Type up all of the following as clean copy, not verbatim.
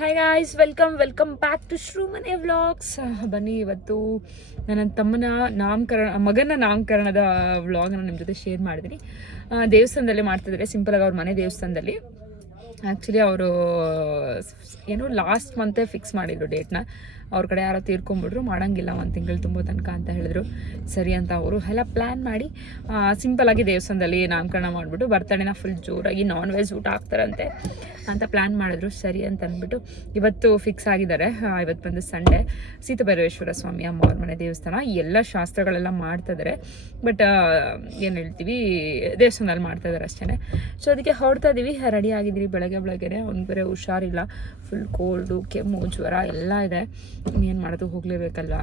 Hi guys, welcome back to Shrimane vlogs. ಬನ್ನಿ, ಇವತ್ತು ನನ್ನ ಮಗನ ನಾಮಕರಣದ ವ್ಲಾಗನ್ನು ನಿಮ್ಮ ಜೊತೆ ಶೇರ್ ಮಾಡಿದ್ದೀನಿ. ದೇವಸ್ಥಾನದಲ್ಲಿ ಮಾಡ್ತಿದ್ದಾರೆ, ಸಿಂಪಲಾಗಿ ಅವ್ರ ಮನೆ ದೇವಸ್ಥಾನದಲ್ಲಿ. ಆ್ಯಕ್ಚುಲಿ ಅವರು ಏನೋ ಲಾಸ್ಟ್ ಮಂತೇ ಫಿಕ್ಸ್ ಮಾಡಿದರು ಡೇಟ್ನ. ಅವ್ರ ಕಡೆ ಯಾರೋ ತೀರ್ಕೊಂಬಿಟ್ರು, ಮಾಡೋಂಗಿಲ್ಲ ಒಂದು ತಿಂಗಳು ತುಂಬ ತನಕ ಅಂತ ಹೇಳಿದ್ರು. ಸರಿ ಅಂತ ಅವರು ಎಲ್ಲ ಪ್ಲ್ಯಾನ್ ಮಾಡಿ ಸಿಂಪಲಾಗಿ ದೇವಸ್ಥಾನದಲ್ಲಿ ನಾಮಕರಣ ಮಾಡಿಬಿಟ್ಟು ಬರ್ತಡೇನ ಫುಲ್ ಜೋರಾಗಿ ನಾನ್ ವೆಜ್ ಊಟ ಹಾಕ್ತಾರಂತೆ ಅಂತ ಪ್ಲ್ಯಾನ್ ಮಾಡಿದ್ರು. ಸರಿ ಅಂತ ಅಂದ್ಬಿಟ್ಟು ಇವತ್ತು ಫಿಕ್ಸ್ ಆಗಿದ್ದಾರೆ. ಇವತ್ತು ಬಂದು ಸಂಡೇ, ಸೀತಾಭೈರವೇಶ್ವರ ಸ್ವಾಮಿ ಅಮ್ಮ ಅವ್ರ ಮನೆ ದೇವಸ್ಥಾನ. ಎಲ್ಲ ಶಾಸ್ತ್ರಗಳೆಲ್ಲ ಮಾಡ್ತಾಯಿದ್ದಾರೆ, ಬಟ್ ಏನು ಹೇಳ್ತೀವಿ, ದೇವಸ್ಥಾನದಲ್ಲಿ ಮಾಡ್ತಾಯಿದ್ದಾರೆ ಅಷ್ಟೇ. ಸೊ ಅದಕ್ಕೆ ಹೊರಡ್ತಾ ಇದ್ದೀವಿ, ರೆಡಿ ಆಗಿದ್ದೀವಿ. ಬೆಳಗ್ಗೆನೆ ಅವ್ನು ಬೇರೆ ಹುಷಾರಿಲ್ಲ, ಫುಲ್ ಕೋಲ್ಡು, ಕೆಮ್ಮು, ಜ್ವರ ಎಲ್ಲ ಇದೆ. ಏನು ಮಾಡೋದು, ಹೋಗಲೇಬೇಕಲ್ವಾ.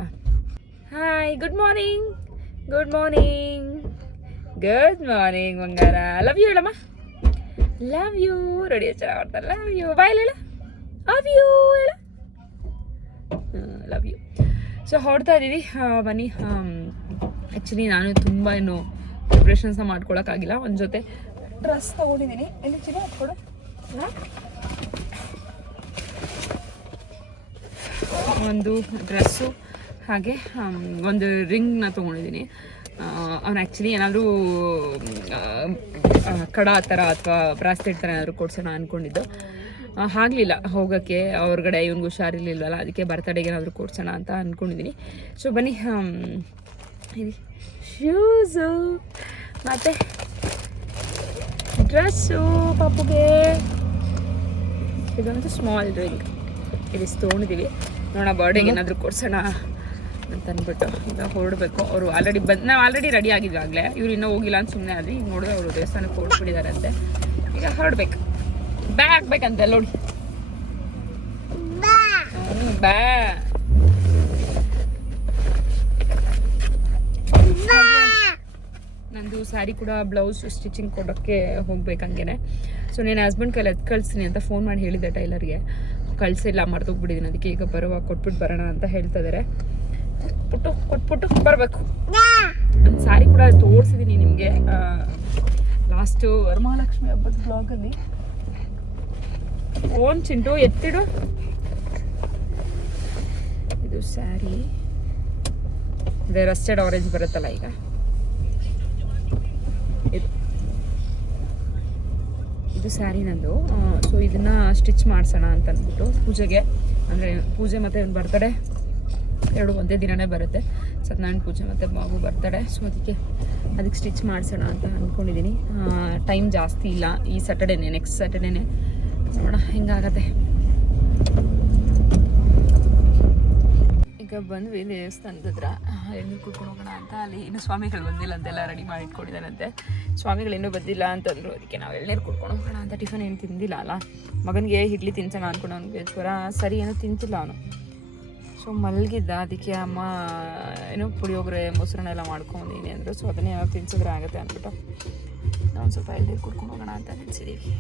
ಹಾಯ್, ಗುಡ್ ಮಾರ್ನಿಂಗ್ ಬಂಗಾರ. ಲವ್ ಯು ಹೇಳಮ್ಮ, ಲವ್ ಯು. ರೆಡಿ ಚೆನ್ನಾಗಿ ಮಾಡ್ತಾರೆ, ಲವ್ ಯು. ಬಾಯ್ ಹೇಳ, ಲವ್ ಯು ಹೇಳ, ಲವ್ ಯು. ಸೊ ಹೊರಡ್ತಾ ಇದ್ದೀವಿ, ಬನ್ನಿ. ಆ್ಯಕ್ಚುಲಿ ನಾನು ತುಂಬ ಏನು ಪ್ರಿಪ್ರೇಷನ್ಸ್ನ ಮಾಡ್ಕೊಳಕ್ಕಾಗಿಲ್ಲ. ಒಂದು ಜೊತೆ ಡ್ರೆಸ್ ತೊಗೊಂಡಿದ್ದೀನಿ. ಎಲ್ಲಿ ಚಿನ್ನ ಹಾಕ್ಕೊಡು. ಒಂದು ಡ್ರೆಸ್ಸು, ಹಾಗೆ ಒಂದು ರಿಂಗ್ನ ತೊಗೊಂಡಿದ್ದೀನಿ. ಅವ್ನು ಆ್ಯಕ್ಚುಲಿ ಏನಾದರೂ ಕಡ ಥರ ಅಥವಾ ಬ್ರಾಸ್ಲೆಟ್ ಥರ ಏನಾದರೂ ಕೊಡ್ಸೋಣ ಅಂದ್ಕೊಂಡಿದ್ದು. ಆಗಲಿಲ್ಲ ಹೋಗೋಕ್ಕೆ, ಅವ್ರಗಡೆ ಇವ್ನಿಗೆ ಹುಷಾರಿರ್ಲಿಲ್ವಲ್ಲ, ಅದಕ್ಕೆ ಬರ್ತಡೇಗೆ ಏನಾದರೂ ಕೊಡ್ಸೋಣ ಅಂತ ಅಂದ್ಕೊಂಡಿದ್ದೀನಿ. ಸೊ ಬನ್ನಿ, ಇದು ಶೂಸು ಮತ್ತು ಡ್ರೆಸ್ಸು ಪಾಪುಗೆ. ಇದೊಂದು ಸ್ಮಾಲ್ ರಿಂಗ್ ಇಲ್ಲಿ ತೊಗೊಂಡಿದ್ದೀವಿ. ನೋಡೋಣ ಬರ್ಡೇಗೆ ಏನಾದರೂ ಕೊಡ್ಸೋಣ ಅಂತ ಅಂದ್ಬಿಟ್ಟು ಈಗ ಹೊರಡಬೇಕು. ಅವರು ನಾವು ಆಲ್ರೆಡಿ ರೆಡಿ ಆಗಿದ್ವಿ ಆಗಲೇ. ಇವ್ರು ಇನ್ನೂ ಹೋಗಿಲ್ಲ ಅಂತ ಸುಮ್ಮನೆ ಆದ್ವಿ. ಈಗ ನೋಡಿದ್ರೆ ಅವರು ದೇವಸ್ಥಾನಕ್ಕೆ ಹೊರಡ್ಬಿಟ್ಟಿದ್ದಾರಂತೆ. ಈಗ ಹೊರಡ್ಬೇಕು, ಬ್ಯಾಗ್ ಹಾಕ್ಬೇಕಂತೆ ನೋಡಿ. ಬ್ಯಾ ನಂದು ಸ್ಯಾರಿ ಕೂಡ ಬ್ಲೌಸ್ ಸ್ಟಿಚಿಂಗ್ ಕೊಡೋಕ್ಕೆ ಹೋಗ್ಬೇಕು ಹಂಗೆ. ಸೊ నేను ಹಸ್ಬೆಂಡ್ ಕೈಲಿ ಕಳಿಸ್ತೀನಿ ಅಂತ ಫೋನ್ ಮಾಡಿ ಹೇಳಿದ್ದೆ ಟೈಲರ್ಗೆ. ಕಳಿಸಿಲ್ಲ, ಮರ್ತೋಗ್ಬಿಟ್ಟಿದ್ದೀನಿ. ಅದಕ್ಕೆ ಈಗ ಬರುವಾಗ ಕೊಟ್ಬಿಟ್ಟು ಬರೋಣ ಅಂತ ಹೇಳ್ತಾ ಇದ್ದಾರೆ. ಕೊಟ್ಬಿಟ್ಟು ಬರಬೇಕು. ನನ್ನ ಸ್ಯಾರಿ ಕೂಡ ತೋರಿಸಿದ್ದೀನಿ ನಿಮಗೆ ಲಾಸ್ಟು ವರಮಹಾಲಕ್ಷ್ಮಿ ಹಬ್ಬದ ಬ್ಲಾಗಲ್ಲಿ. ಓನ್ ಚಿಂಟು ಎತ್ತಿಡು. ಇದು ಸ್ಯಾರಿ, ಅದೇ ರಸ್ಟೆಡ್ ಆರೆಂಜ್ ಬರುತ್ತಲ್ಲ ಈಗ, ಇದು ಸ್ಯಾರಿ ನಂದು. ಸೊ ಇದನ್ನು ಸ್ಟಿಚ್ ಮಾಡಿಸೋಣ ಅಂತ ಅಂದ್ಬಿಟ್ಟು ಪೂಜೆಗೆ, ಅಂದರೆ ಪೂಜೆ ಮತ್ತು ಒಂದು ಬರ್ತಡೇ ಎರಡು ಒಂದೇ ದಿನವೇ ಬರುತ್ತೆ. ಸತ್ಯನಾರಾಯಣ ಪೂಜೆ ಮತ್ತು ಬಾಬು ಬರ್ತಡೇ. ಸೊ ಅದಕ್ಕೆ ಸ್ಟಿಚ್ ಮಾಡಿಸೋಣ ಅಂತ ಅಂದ್ಕೊಂಡಿದ್ದೀನಿ. ಟೈಮ್ ಜಾಸ್ತಿ ಇಲ್ಲ, ಈ ಸ್ಯಾಟರ್ಡೇನೆ, ನೆಕ್ಸ್ಟ್ ಸ್ಯಾಟರ್ಡೇನೆ ನೋಡೋಣ ಹೆಂಗಾಗತ್ತೆ. ಈಗ ಬಂದ್ವಿ ದೇವಸ್ಥಾನದ ಹತ್ರ, ಎಣ್ಣೆ ಕುಡ್ಕೊಂಡು ಹೋಗೋಣ ಅಂತ. ಅಲ್ಲಿ ಇನ್ನೂ ಸ್ವಾಮಿಗಳು ಬಂದಿಲ್ಲ ಅಂತೆಲ್ಲ ರೆಡಿ ಮಾಡಿ ಇಟ್ಕೊಂಡಿದ್ದಾರಂತೆ. ಸ್ವಾಮಿಗಳು ಇನ್ನೂ ಬಂದಿಲ್ಲ ಅಂತಂದರು. ಅದಕ್ಕೆ ನಾವು ಎಳ್ನೀರು ಕುಡ್ಕೊಂಡು ಹೋಗೋಣ ಅಂತ. ಟಿಫನ್ ಏನು ತಿಂದಿಲ್ಲ ಅಲ್ಲ, ಮಗನಿಗೆ ಇಡ್ಲಿ ತಿನ್ಸೋಣ ಅಂದ್ಕೊಂಡು ಅವ್ನಿಗೆ ಜ್ವರ, ಸರಿ ಏನೂ ತಿಂತಿಲ್ಲ ಅವನು. ಸೊ ಮಲಗಿದ್ದ, ಅದಕ್ಕೆ ಅಮ್ಮ ಏನೋ ಪುಳಿಯೋಗರೆ ಮೊಸರನ್ನ ಎಲ್ಲ ಮಾಡ್ಕೊಂಡಿದ್ದೀನಿ ಅಂದರು. ಸೊ ಅದನ್ನೇ ಯಾವಾಗ ತಿನ್ಸಿದ್ರೆ ಆಗುತ್ತೆ ಅಂದ್ಬಿಟ್ಟು ನಾವು ಸ್ವಲ್ಪ ಎಳ್ನೀರು ಕುಡ್ಕೊಂಡು ಹೋಗೋಣ ಅಂತ ನಿಲ್ಸಿದ್ದೀವಿ.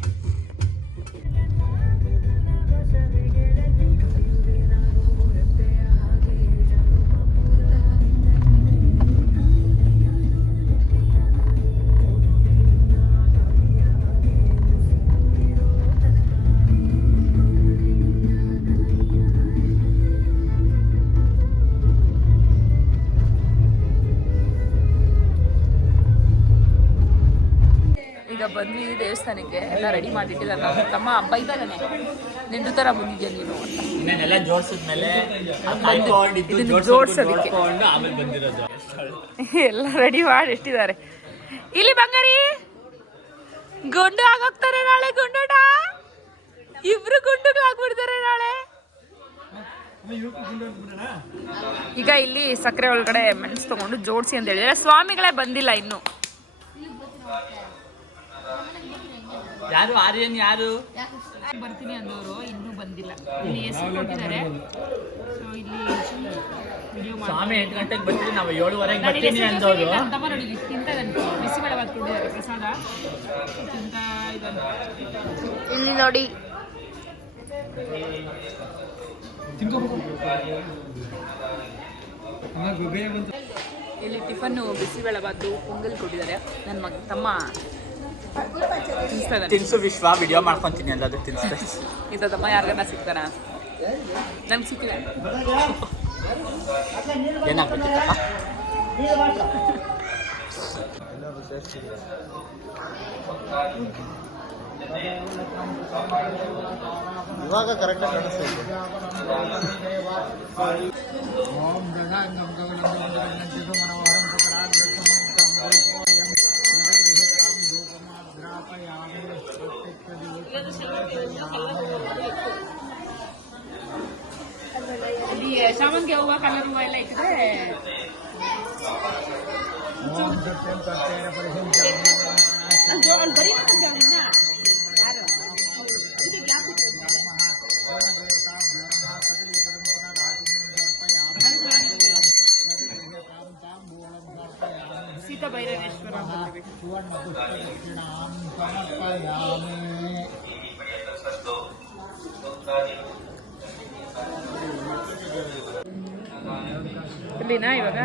ಈಗ ಬಂದ್ವಿ ದೇವಸ್ಥಾನಕ್ಕೆ, ಎಲ್ಲ ರೆಡಿ ಮಾಡಿಟ್ಟಿದ್ದಾರೆ. ನಮ್ಮ ತಮ್ಮ ಬೈದಾನೆ, ನಿಂದು ಥರ ಬಂದಿದ್ಯಾ ನೀನು ಅಂತ. ಜೋಡಿಸಿದ್ಮೇಲೆ ಜೋಡಿಸೋದಕ್ಕೆ ಎಲ್ಲ ರೆಡಿ ಮಾಡಿ ಇಟ್ಟಿದ್ದಾರೆ. ಇಲ್ಲಿ ಬಂಗಾರಿ ಗುಂಡು ಆಗೋಗ್ತಾರೆ ನಾಳೆ. ಗುಂಡೋಟ ಇಬ್ರು ಗುಂಡುಗಳಾಗ್ಬಿಡ್ತಾರೆ ನಾಳೆ. ಈಗ ಇಲ್ಲಿ ಸಕ್ಕರೆ ಒಳಗಡೆ ಮೆಣಸು ತಗೊಂಡು ಜೋಡಿಸಿ ಅಂತ ಹೇಳಿದ್ರೆ. ಸ್ವಾಮಿಗಳೇ ಬಂದಿಲ್ಲ ಇನ್ನು. ಯಾರು ಆರ್ಯನ್ ಯಾರು ಬರ್ತೀನಿ ಅಂದವರು ಇನ್ನೂ ಬಂದಿಲ್ಲ. ಇಲ್ಲಿ ಹೆಸರು ಕೊಟ್ಟಿದ್ದಾರೆ. ಸೊ ಇಲ್ಲಿ ವಿಡಿಯೋ ಮಾಡಿ ಸ್ವಾಮಿ 8 ಗಂಟೆಗೆ ಬರ್ತೀವಿ, ನಾವು 7:30ಗೆ ಬರ್ತೀನಿ ಅಂದವರು. ತಮ್ಮ ನೋಡಿ ತಿಂತಾನೆ, ಬಿಸಿಬೇಳೆ ಬಾತ್ ಕೊಟ್ಟಿದ್ದಾರೆ ಪ್ರಸಾದ ತಿಂತ ಇದ್ದಾನೆ. ಇಲ್ಲಿ ನೋಡಿ ಇಲ್ಲಿ ಟಿಫನ್ನು ಬಿಸಿಬೇಳೆ ಬಾತು ಪೊಂಗಲ್ ಕೊಟ್ಟಿದ್ದಾರೆ. ನನ್ನ ತಮ್ಮ ತಿನ್ನಿಸ್ತಾ ಇದ್ದಾನೆ. ತಿನ್ಸು ವಿಶ್ವ ವಿಡಿಯೋ ಮಾಡ್ಕೊಂತೀನಿ ಎಲ್ಲದು ತಿನ್ಸ್ತಾ ಇಂಥದ್ದಮ್ಮ ಯಾರಿಗಾರ ಸಿಗ್ತಾನ? ನಂಗೆ ಸಿಕ್ಕಿದೆ. ಏನಾಗ್ಬೇಕಿತ್ತಪ್ಪ? ಇವಾಗ ಕರೆಕ್ಟಾಗಿ ಕಾಣಿಸ್ತಾ ಇದೆ. ಶಾಮಂತಿಗೆ ಹೂವು ಕಲರ್ ಹೂವು ಎಲ್ಲ ಇಟ್ಟಿದ್ರೆ ಸೀತಾ ಭೈರವೇಶ್ವರ ಇಲ್ಲಿನಾ ಇವಾಗ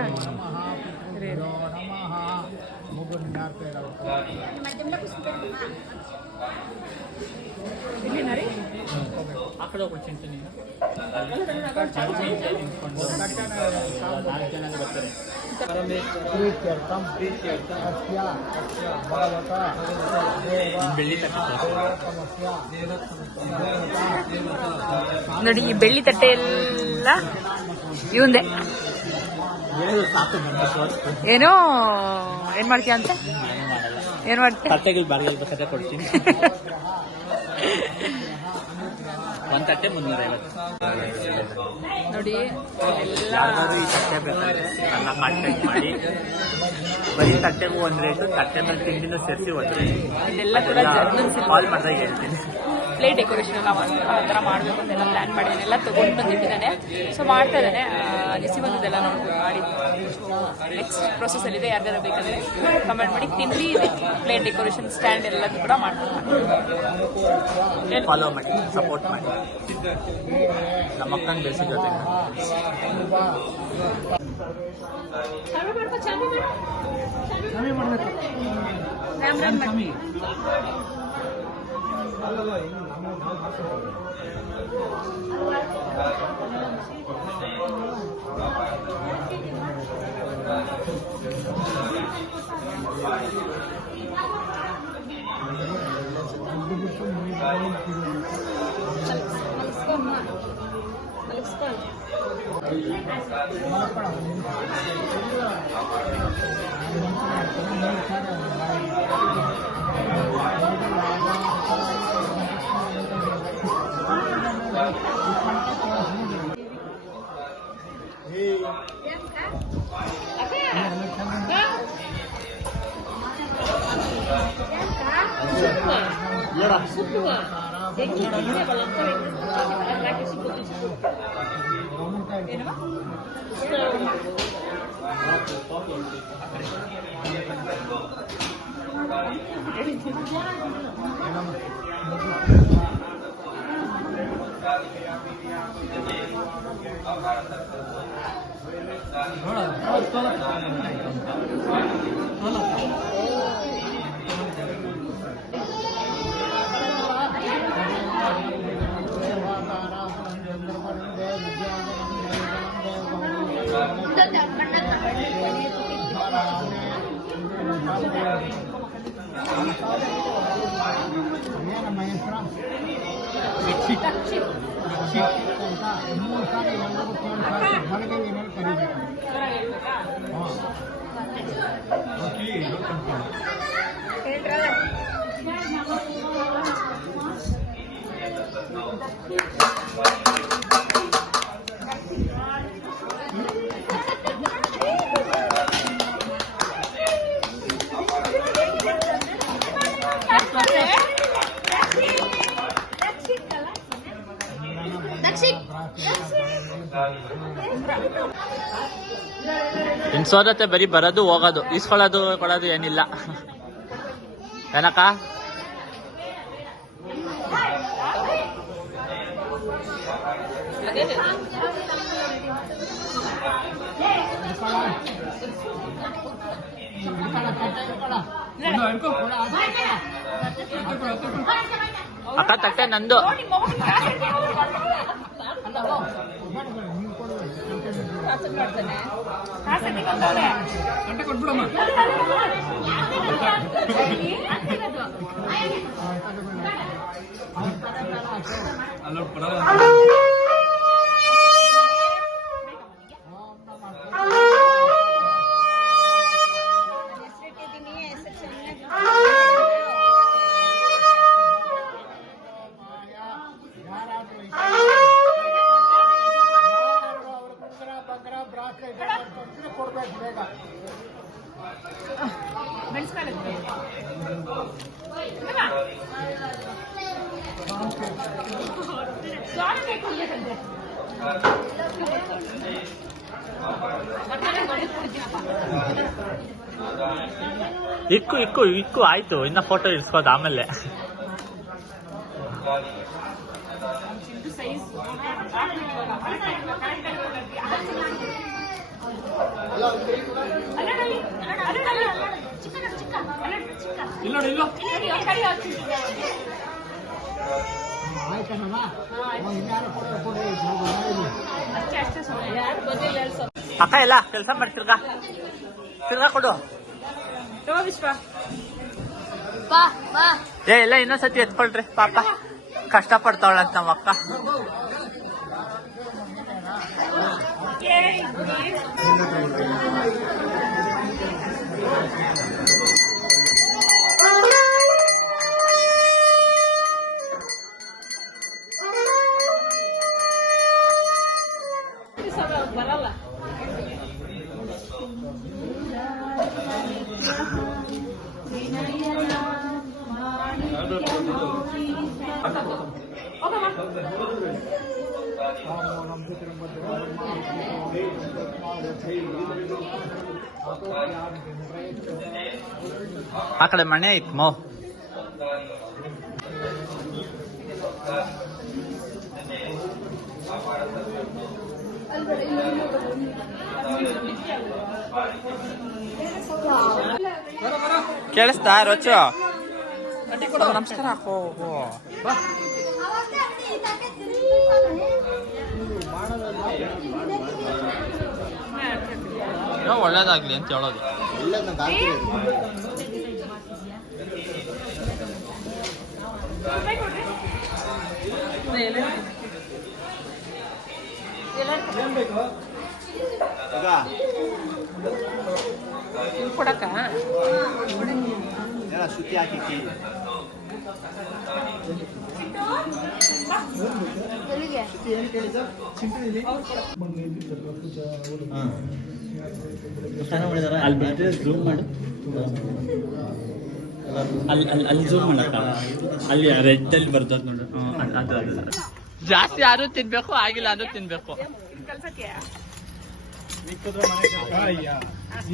ಇಲ್ಲಿನಾ ರೀ ಆ ಕಡೆ ಹೋಗ್ಬಿಡ್ತೀನಿ ನೀನು. 4 ಜನ ಬರ್ತಾರೆ. ಬೆಳ್ಳಿ ತಟ್ಟೆ ನೋಡಿ, ಈ ಬೆಳ್ಳಿ ತಟ್ಟೆ ಎಲ್ಲ ಇವಂದೆ. ಸಾಕು ಏನೋ ಏನ್ ಮಾಡ್ತೀಯ ಅಂತ? ಏನ್ ಮಾಡ್ತೀಯ? ತಟ್ಟೆಗಳು ಬಾರ್ಗಲ್ ಕೊಡ್ತೀನಿ. ಒಂದು ತಟ್ಟೆ 350. ನೋಡಿ ಎಲ್ಲ ಯಾವ್ದಾದ್ರು ಈ ತಟ್ಟೆ ಬೇಕಾದ್ರೆ ಎಲ್ಲ ಕಾಂಟ್ಯಾಕ್ಟ್ ಮಾಡಿ. ಬರೀ ತಟ್ಟೆಗೂ ಒಂದು ರೇಟು, ತಟ್ಟೆ ಮೇಲೆ ತಿಂಡಿನೂ ಸೇರಿಸಿ ಒಂದು ರೇಟು. ಇದೆಲ್ಲ ಕೂಡ ಕಾಲ್ ಮಾಡಿದಾಗ ಹೇಳ್ತೀನಿ. ಪ್ಲೇಟ್ ಡೆಕೋರೇಷನ್ ಎಲ್ಲ ಮಾಡ್ತಾರೆ, ಆ ಥರ ಮಾಡಬೇಕು ಅಂತೆಲ್ಲ ಪ್ಲ್ಯಾನ್ ಮಾಡಿದ್ದಾನೆ, ಎಲ್ಲ ತೊಗೊಂಡು ಬಂದಿಟ್ಟಿದ್ದಾನೆ. ಸೊ ಮಾಡ್ತಾ ಇದ್ದಾನೆ. ನಿಸಿಬಂದದೆಲ್ಲ ನೋಡ್ಬೋದು ಮಾಡಿ. ನೆಕ್ಸ್ಟ್ ಪ್ರೊಸೆಸಲ್ಲಿದೆ. ಯಾರ್ಯಾರು ಬೇಕಾದರೆ ಕಮೆಂಟ್ ಮಾಡಿ. ತಿಂಡಿ ಪ್ಲೇಟ್ ಡೆಕೋರೇಷನ್ ಸ್ಟ್ಯಾಂಡ್ ಎಲ್ಲದೂ ಕೂಡ ಮಾಡ್ತಾರೆ. ಫಾಲೋ ಮಾಡಿ, ಸಪೋರ್ಟ್ ಮಾಡಿ. ನಮ್ಮ ಅಕ್ಕನ ಬೆಳೆಸಿ ಜೊತೆ ಇನ್ಸೋದತ್ತೆ ಬರೀ ಬರೋದು ಹೋಗೋದು, ಇಸ್ಕೊಳ್ಳೋದು ಕೊಡೋದು ಏನಿಲ್ಲ. ಏನಕ್ಕ ಅಕ್ಕ ತಟ್ಟೆ ನಂದು. ಇಕ್ಕು ಇಕ್ಕು ಇಕ್ಕು ಆಯ್ತು, ಇನ್ನ ಫೋಟೋ ಇಡ್ಸ್ಕೋದು ಆಮೇಲೆ. ಅಕ್ಕ ಎಲ್ಲ ಕೆಲಸ ಮಾಡಿ ತಿರ್ಗಾ ಕೊಡು. ವಿಶ್ವ ಏ ಇಲ್ಲ ಇನ್ನೊಂದ್ಸತಿ ಎತ್ಕೊಳ್ರಿ, ಪಾಪ ಕಷ್ಟ ಪಡ್ತಾವಳಂತ ನಮ್ಮ ಅಕ್ಕ. ಬರಲ್ಲ. ಆ ಕಡೆ ಮನೆ ಐತ್ ಮೋ. ಕೇಳಿಸ್ತಾ ರೊಚ್ಚು? ನಮಸ್ಕಾರ ಹಾಕೋ. ಒಳ್ಳೇದಾಗ್ಲಿ ಅಂತ ಹೇಳೋದು. ಕೊಡಕ್ಕ ಸುತ್ತಿ ಹಾಕಿ ಅಲ್ಲಿ ಬಿಟ್ಟರೆ ಝೂಮ್ ಮಾಡು, ಅಲ್ಲಿ ಝೂಮ್ ಮಾಡಕ್ಕ, ಅಲ್ಲಿ ರೆಡ್ ಅಲ್ಲಿ ಬರ್ತದ ನೋಡು. ಅದು ಜಾಸ್ತಿ ಯಾರು ತಿನ್ಬೇಕು ಆಗಿಲ್ಲ ಅದು ತಿನ್ಬೇಕು.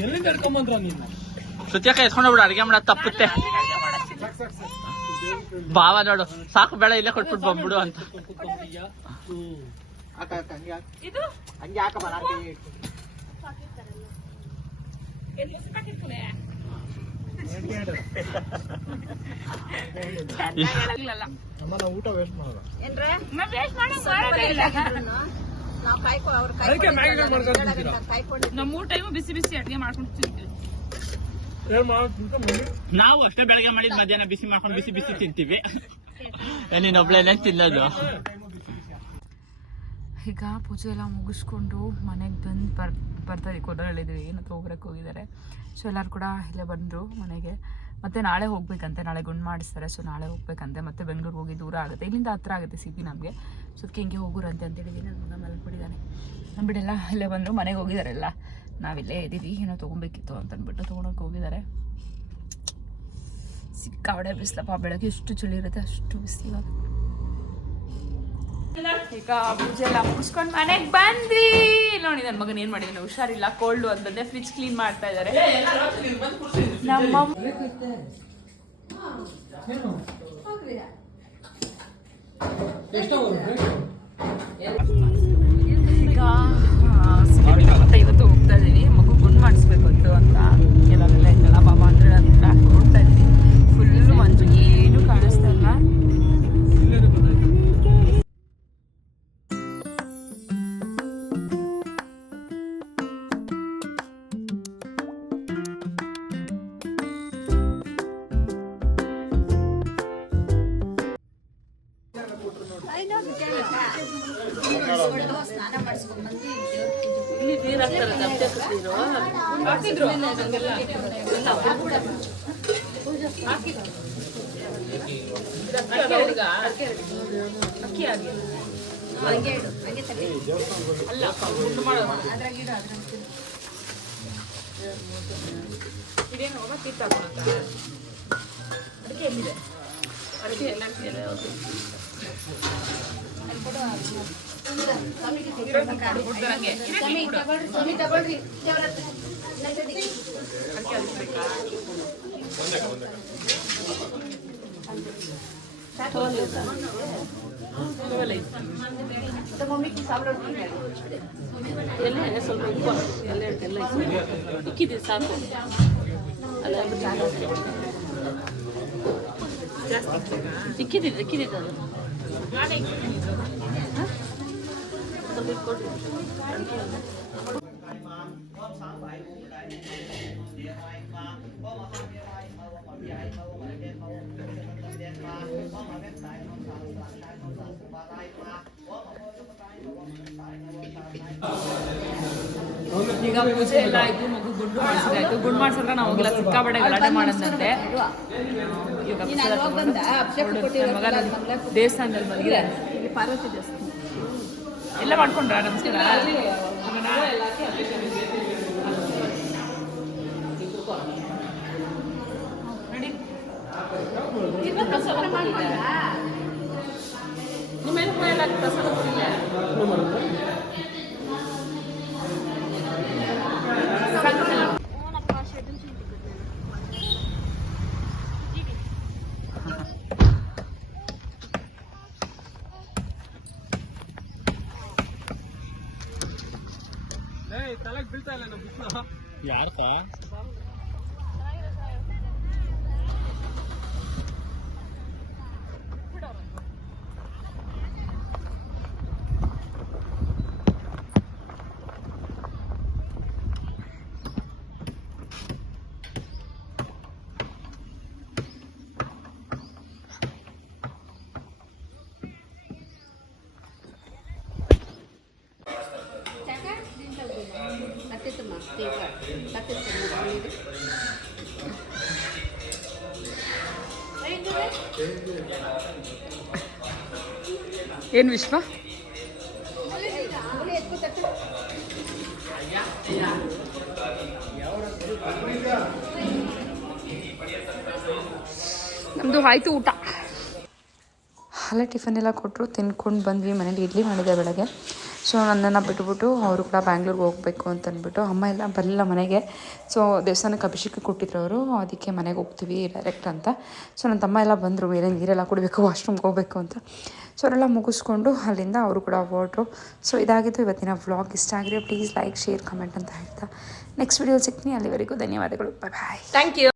ಎಲ್ಲಿಂದ ಕರ್ಕೊಂಬಂದ್ರ ನೀನು? ಸುತ್ತಿಯಕ್ಕ ಎತ್ಕೊಂಡು ಬಿಡು, ಅಡಿಗೆ ಮಾಡೋದು ತಪ್ಪುತ್ತೆ. ಭಾವ ನೋಡು, ಸಾಕು ಬೇಡ ಇಲ್ಲೇ ಕೊಟ್ಬಿಟ್ಟು ಬಂದ್ಬಿಡು ಅಂತ. ಹಂಗೆ ಹಾಕ ಊಟ ವೇಸ್ಟ್ ಮಾಡೋದು. ನಮ್ಮ ಟೈಮು ಬಿಸಿ ಬಿಸಿ ಅಡಿಗೆ ಮಾಡ್ಕೊಂಡು ತಿಂತೀವಿ. ನಾವು ಅಷ್ಟೇ ಬೆಳಗ್ಗೆ ಮಾಡಿದ್ ಮಧ್ಯಾಹ್ನ ಬಿಸಿ ಮಾಡ್ಕೊಂಡು ಬಿಸಿ ಬಿಸಿ ತಿಂತೀವಿ. ನೀನೊಬ್ಳೇನೆ ತಿನ್ನೋದು. ಈಗ ಪೂಜೆ ಎಲ್ಲ ಮುಗಿಸ್ಕೊಂಡು ಮನೆಗೆ ಬಂದು ಬರ್ತಾ ಕೊಡಲಿದ್ವಿ, ಏನಂತ ಹೋಗ್ರಕ್ಕೆ ಹೋಗಿದ್ದಾರೆ. ಸೊ ಎಲ್ಲರೂ ಕೂಡ ಇಲ್ಲೇ ಬಂದರು ಮನೆಗೆ. ಮತ್ತು ನಾಳೆ ಹೋಗ್ಬೇಕಂತೆ, ನಾಳೆ ಗುಂಡು ಮಾಡಿಸ್ತಾರೆ. ಸೊ ನಾಳೆ ಹೋಗ್ಬೇಕಂತೆ, ಮತ್ತೆ ಬೆಂಗಳೂರು ಹೋಗಿ ದೂರ ಆಗುತ್ತೆ, ಇಲ್ಲಿಂದ ಹತ್ರ ಆಗುತ್ತೆ ಸಿಟಿ ನಮಗೆ. ಸೊ ಅದಕ್ಕೆ ಹಿಂಗೆ ಹೋಗೋರಂತೆ ಅಂತೇಳಿದ್ದೀನಿ. ನನ್ನ ಮಗ ಮಲ್ಕೊಂಡಿದ್ದಾನೆ. ಅಂದ್ಬಿಟ್ಟೆಲ್ಲ ಇಲ್ಲೇ ಬಂದರು, ಮನೆಗೆ ಹೋಗಿದ್ದಾರೆಲ್ಲ. ನಾವಿಲ್ಲೇ ಇದ್ದೀವಿ, ಏನೋ ತೊಗೊಬೇಕಿತ್ತು ಅಂತಂದ್ಬಿಟ್ಟು ತೊಗೊಳಕ್ಕೆ ಹೋಗಿದ್ದಾರೆ. ಸಿಕ್ಕಾಬಡೆ ಬಿಸಿಲಪ್ಪ, ಬೆಳಗ್ಗೆ ಎಷ್ಟು ಚಳಿ ಇರುತ್ತೆ ಅಷ್ಟು ಬಿಸಿ. ಈಗ ಪೂಜೆ ಎಲ್ಲ ಮುಗಿಸ್ಕೊಂಡು ಮನೆಗೆ ಬಂದ್ವಿ. ನೋಡಿ ನನ್ನ ಮಗನ ಏನು ಮಾಡಿದ್ದಾನೆ, ಹುಷಾರಿಲ್ಲ, ಕೋಲ್ಡು ಅಂತಂದೆ ಫ್ರಿಜ್ ಕ್ಲೀನ್ ಮಾಡ್ತಾ ಇದ್ದಾರೆ. ನಮ್ಮ ಈಗ ಮತ್ತೆ ಇವತ್ತು ಹೋಗ್ತಾ ಇದ್ದೀನಿ ಮಗು ಗುಂಡು ಮಾಡಿಸ್ಬೇಕು ಅಂತ ಕೆಲವೆಲ್ಲ ಇದ್ದಲ್ಲ ಬಾಬಾ ಅಂದ್ರೆ ಹತ್ರ ಹೋಗ್ತಾ ಇದ್ದೀನಿ. ಫುಲ್ ಮಂಜು ಏನು ಕಾಣಿಸ್ತಾ ಇಲ್ಲ. ಹಾಕಿದ್ರು ಅಕ್ಕಿ ಆಗಿ ಅಲ್ಲ ಇದೇನು ತೀರ್ಥ ಹಾಕೋಣಂತ ಅದಕ್ಕೆ ಎಲ್ಲಿದೆ ಅದಕ್ಕೆ ಎಲ್ಲ ಎಲ್ಲ ಸ್ವಲ್ಪ ಉಪ್ಪು ಎಲ್ಲ ಇಕ್ಕಿದೆ ಸಾಕು ಅಲ್ಲ ಇಕ್ಕಿದೆ ಅದು ಸ್ವಲ್ಪ ಇಟ್ಕೊಡ್ರಿ. ಈಗ ಪೂಜೆ ಎಲ್ಲ ಆಯ್ತು, ಮಗು ಗುಂಡು ಮಾಡಿಸಿದಾಯ್ತು. ಗುಂಡು ಮಾಡ್ಸಿದ್ರೆ ನಾವು ಹೋಗಿಲ್ಲ, ಸಿಕ್ಕಾಪಟ್ಟೆ ಗಲಾಟೆ ಮಾಡಂತೆ. ಮಗ ದೇವಸ್ಥಾನದಲ್ಲಿ ಮಲಗಿದೆ, ಪಾರ್ವತಿ ದೇವಸ್ಥಾನ ಎಲ್ಲ ಮಾಡ್ಕೊಂಡ್ರ ನಮಸ್ಕಾರ. ನೋಡಿ ನಿಮ್ಮೆಲ್ಲ ಎಲ್ಲ ಪ್ರಸಾದ ಕೊಟ್ಟಿಲ್ಲ. ತಲೆಗೆ ಬೀಳ್ತಾ ಇಲ್ಲ ನಮ್ಮ ಬಿಸಿಲು. ಯಾರಪ್ಪ ಏನು ವಿಶ್ವ ನಮ್ಮದು ಆಯಿತು ಊಟ. ಅಲ್ಲೇ ಟಿಫನ್ ಎಲ್ಲ ಕೊಟ್ಟರು, ತಿನ್ಕೊಂಡು ಬಂದ್ವಿ. ಮನೇಲಿ ಇಡ್ಲಿ ಮಾಡಿದೆ ಬೆಳಗ್ಗೆ. ಸೊ ನನ್ನನ್ನು ಬಿಟ್ಬಿಟ್ಟು ಅವರು ಕೂಡ ಬ್ಯಾಂಗ್ಳೂರ್ಗೆ ಹೋಗಬೇಕು ಅಂತಂದ್ಬಿಟ್ಟು ಅಮ್ಮ ಎಲ್ಲ ಬರಲಿಲ್ಲ ಮನೆಗೆ. ಸೊ ದೇವಸ್ಥಾನಕ್ಕೆ ಅಭಿಷೇಕ ಕೊಟ್ಟಿದ್ರು ಅವರು, ಅದಕ್ಕೆ ಮನೆಗೆ ಹೋಗ್ತೀವಿ ಡೈರೆಕ್ಟ್ ಅಂತ. ಸೊ ನನ್ನ ತಮ್ಮ ಎಲ್ಲ ಬಂದರು, ಬೇರೆ ನೀರೆಲ್ಲ ಕುಡಿಬೇಕು, ವಾಶ್ರೂಮ್ಗೆ ಹೋಗಬೇಕು ಅಂತ. ಸೊ ಅವರೆಲ್ಲ ಮುಗಿಸ್ಕೊಂಡು ಅಲ್ಲಿಂದ ಅವರು ಕೂಡ ಹೊರಟರು. ಸೊ ಇದಾಗಿತ್ತು ಇವತ್ತಿನ ವ್ಲಾಗ್. ಇಷ್ಟ ಆಗಿದ್ರೆ ಪ್ಲೀಸ್ ಲೈಕ್, ಶೇರ್, ಕಮೆಂಟ್ ಅಂತ ಹೇಳ್ತಾ ನೆಕ್ಸ್ಟ್ ವಿಡಿಯೋ ಸಿಗ್ತೀನಿ. ಅಲ್ಲಿವರೆಗೂ ಧನ್ಯವಾದಗಳು. ಬಾಯ್. Thank you.